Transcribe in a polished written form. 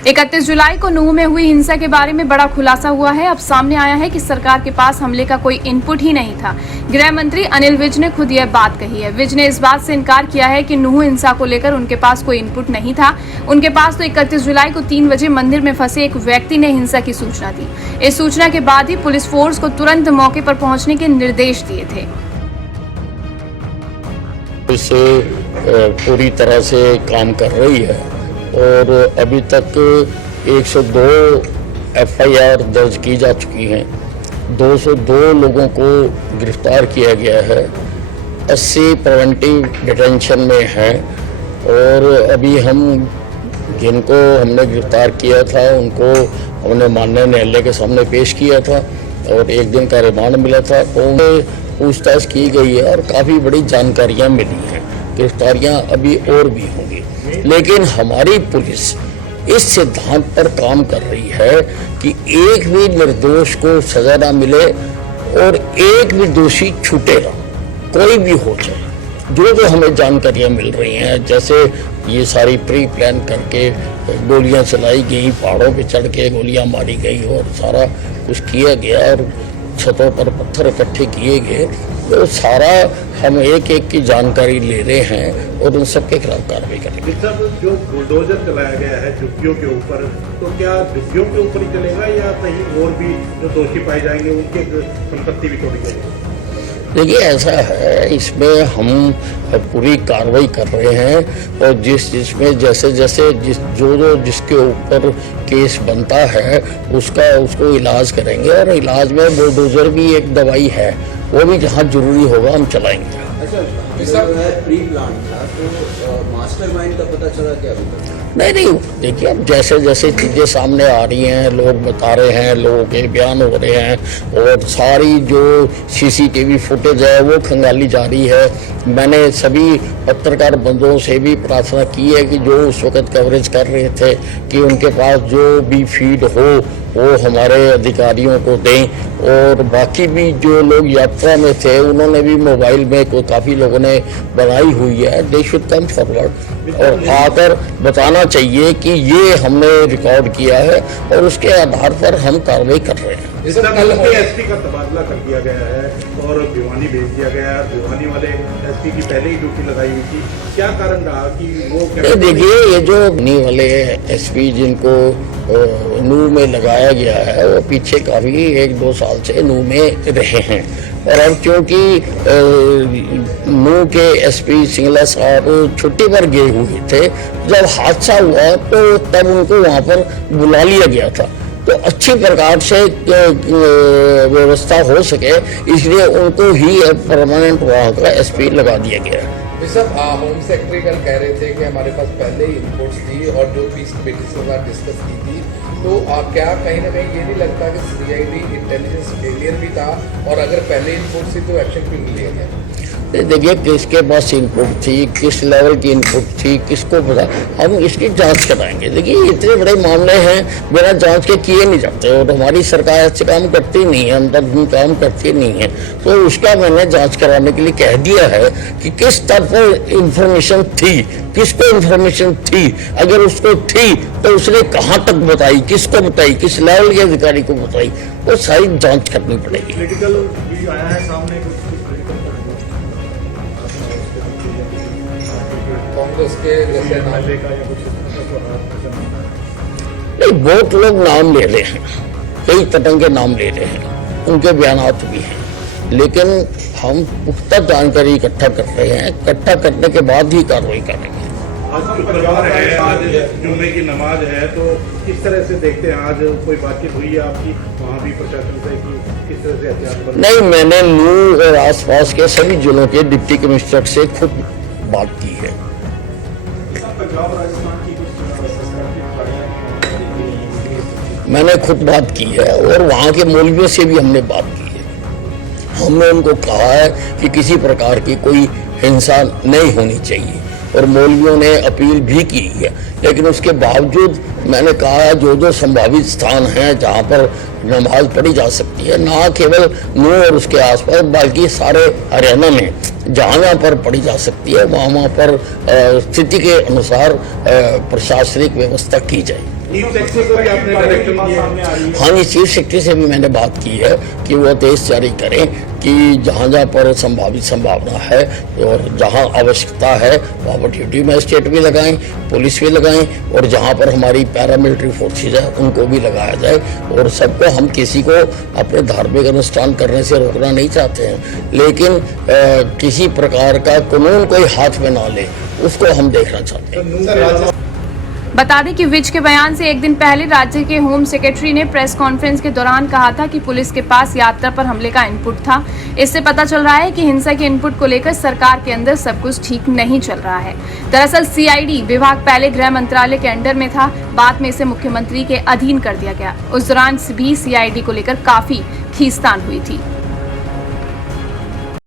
31 जुलाई को नूंह में हुई हिंसा के बारे में बड़ा खुलासा हुआ है। अब सामने आया है कि सरकार के पास हमले का कोई इनपुट ही नहीं था। गृह मंत्री अनिल विज ने खुद यह बात कही है। विज ने इस बात से इनकार किया है कि नूंह हिंसा को लेकर उनके पास कोई इनपुट नहीं था। उनके पास तो 31 जुलाई को 3 बजे मंदिर में फंसे एक व्यक्ति ने हिंसा की सूचना दी। इस सूचना के बाद ही पुलिस फोर्स को तुरंत मौके पर पहुंचने के निर्देश दिए थे। इसे पूरी तरह से काम कर रही है और अभी तक 102 एफआईआर दर्ज की जा चुकी हैं। 202 लोगों को गिरफ्तार किया गया है। 80 प्रिवेंटिव डिटेंशन में हैं और अभी हम जिनको हमने गिरफ्तार किया था उनको हमने माननीय न्यायालय के सामने पेश किया था और 1 दिन का रिमांड मिला था। उन्हें पूछताछ की गई है और काफ़ी बड़ी जानकारियाँ मिली हैं। गिरफ्तारियाँ अभी और भी होंगी, लेकिन हमारी पुलिस इस सिद्धांत पर काम कर रही है कि एक भी निर्दोष को सजा ना मिले और एक भी दोषी छूटे ना, कोई भी हो जाए। जो हमें जानकारियाँ मिल रही हैं, जैसे ये सारी प्री प्लान करके गोलियां चलाई गई, पहाड़ों पे चढ़ के गोलियां मारी गई और सारा कुछ किया गया और छतों पर पत्थर इकट्ठे किए गए, तो सारा हम एक एक की जानकारी ले रहे हैं और उन सब के खिलाफ कार्रवाई करेंगे। जो बुलडोजर चलाया गया है झुग्गियों के ऊपर, तो क्या झुग्गियों के ऊपर ही चलेगा या कहीं और भी जो दोषी पाए जाएंगे उनकी संपत्ति भी तोड़ी जाएगी? देखिए, ऐसा है, इसमें हम पूरी कार्रवाई कर रहे हैं और जिसमें जैसे जिसके ऊपर केस बनता है उसको इलाज करेंगे और इलाज में बुलडोजर भी एक दवाई है, वो भी जहाँ जरूरी होगा हम चलाएंगे। अच्छा, प्री प्लान था तो मास्टरमाइंड का पता चला क्या? नहीं, देखिए, अब जैसे जैसे चीज़ें सामने आ रही हैं, लोग बता रहे हैं, लोगों के बयान हो रहे हैं और सारी जो सीसीटीवी फुटेज है वो खंगाली जा रही है। मैंने सभी पत्रकार बंधुओं से भी प्रार्थना की है कि जो उस वक्त कवरेज कर रहे थे कि उनके पास जो भी फीड हो वो हमारे अधिकारियों को दें और बाकी भी जो लोग यात्रा में थे उन्होंने भी मोबाइल में काफ़ी लोगों ने बनाई हुई है। दे शुड कम फॉरवर्ड और आकर बताना चाहिए कि ये हमने रिकॉर्ड किया है और उसके आधार पर हम कार्रवाई कर रहे हैं। कल एसपी का तबादला कर दिया गया है और भिवानी भेज दिया गया है। भिवानी वाले एसपी की पहले ही ड्यूटी लगाई हुई थी, क्या कारण रहा कि वो? देखिए, ये जो नी वाले एसपी जिनको नूंह में लगाया गया है वो पीछे काफ़ी 1-2 साल से नूंह में रहे हैं और अब क्योंकि नूंह के एसपी सिंगला साहब छुट्टी पर गए हुए थे, जब हादसा हुआ तो तब उनको वहाँ पर बुला लिया गया था, तो अच्छी प्रकार से व्यवस्था हो सके इसलिए उनको ही परमानेंट वहाँ का एसपी लगा दिया गया है। होम सेक्रेटरी कल कह रहे थे कि हमारे पास पहले ही इनपुट्स थी और जो पीस कमेटी से बात डिस्कस की थी, तो क्या कहीं ना कहीं ये नहीं लगता कि सीआईडी इंटेलिजेंस फेलियर भी था और अगर पहले इनपुट थी तो एक्शन क्यों नहीं लिया गया? देखिए, किसके पास इनपुट थी, किस लेवल की इनपुट थी, किसको पता, हम इसकी जांच कराएंगे। देखिए, इतने बड़े मामले हैं बिना जांच के किए नहीं जाते और हमारी सरकार ऐसे काम करती नहीं है, अंदर काम करती नहीं है, तो उसका मैंने जांच कराने के लिए कह दिया है कि किस तरह पर इंफॉर्मेशन थी, किसको इंफॉर्मेशन थी, अगर उसको थी तो उसने कहाँ तक बताई, किसको बताई, किस लेवल के अधिकारी को बताई, वो सारी जाँच करनी पड़ेगी। मेडिकल भी आया है सामने, कांग्रेस के जैसे नहीं, बहुत लोग नाम ले रहे हैं, कई तरह के नाम ले रहे हैं, उनके बयानात भी हैं, लेकिन हम पुख्ता जानकारी इकट्ठा कर रहे हैं, इकट्ठा करने के बाद ही कार्रवाई करेंगे। आज शुक्रवार है, आज जुम्मे की नमाज है, तो किस तरह से देखते हैं? आज कोई बातचीत हुई है आपकी वहाँ भी प्रशासन से कि किस तरह से एहतियात? नहीं, मैंने नूंह और आसपास के सभी जिलों के डिप्टी कमिश्नर से खुद बात की है। मैंने खुद बात की है और वहाँ के मौलवियों से भी हमने बात की है। हमने उनको कहा है कि किसी प्रकार की कोई हिंसा नहीं होनी चाहिए और मौलवियों ने अपील भी की है, लेकिन उसके बावजूद मैंने कहा है जो संभावित स्थान हैं जहाँ पर नमाज पढ़ी जा सकती है, ना केवल नूंह और उसके आसपास बल्कि सारे हरियाणा में जहाँ पर पढ़ी जा सकती है वहाँ पर स्थिति के अनुसार प्रशासनिक व्यवस्था की जाए। चीफ सेक्रेटरी को भी आपने डायरेक्शन दिया है? हाँ जी, चीफ सेक्रेटरी से भी मैंने बात की है कि वो आदेश जारी करें कि जहाँ जहाँ पर संभावित संभावना है और जहाँ आवश्यकता है वहाँ पर ड्यूटी मजिस्ट्रेट भी लगाएं, पुलिस भी लगाएं, और जहाँ पर हमारी पैरामिलिट्री फोर्सेज है उनको भी लगाया जाए। और सबको, हम किसी को अपने धार्मिक अनुष्ठान करने से रोकना नहीं चाहते हैं, लेकिन किसी प्रकार का कानून कोई हाथ में ना ले, उसको हम देखना चाहते हैं। बता दें कि विज के बयान से एक दिन पहले राज्य के होम सेक्रेटरी ने प्रेस कॉन्फ्रेंस के दौरान कहा था कि पुलिस के पास यात्रा पर हमले का इनपुट था। इससे पता चल रहा है कि हिंसा के इनपुट को लेकर सरकार के अंदर सब कुछ ठीक नहीं चल रहा है। दरअसल सीआईडी विभाग पहले गृह मंत्रालय के अंडर में था, बाद में इसे मुख्यमंत्री के अधीन कर दिया गया। उस दौरान भी सीआईडी को लेकर काफी खींचतान हुई थी।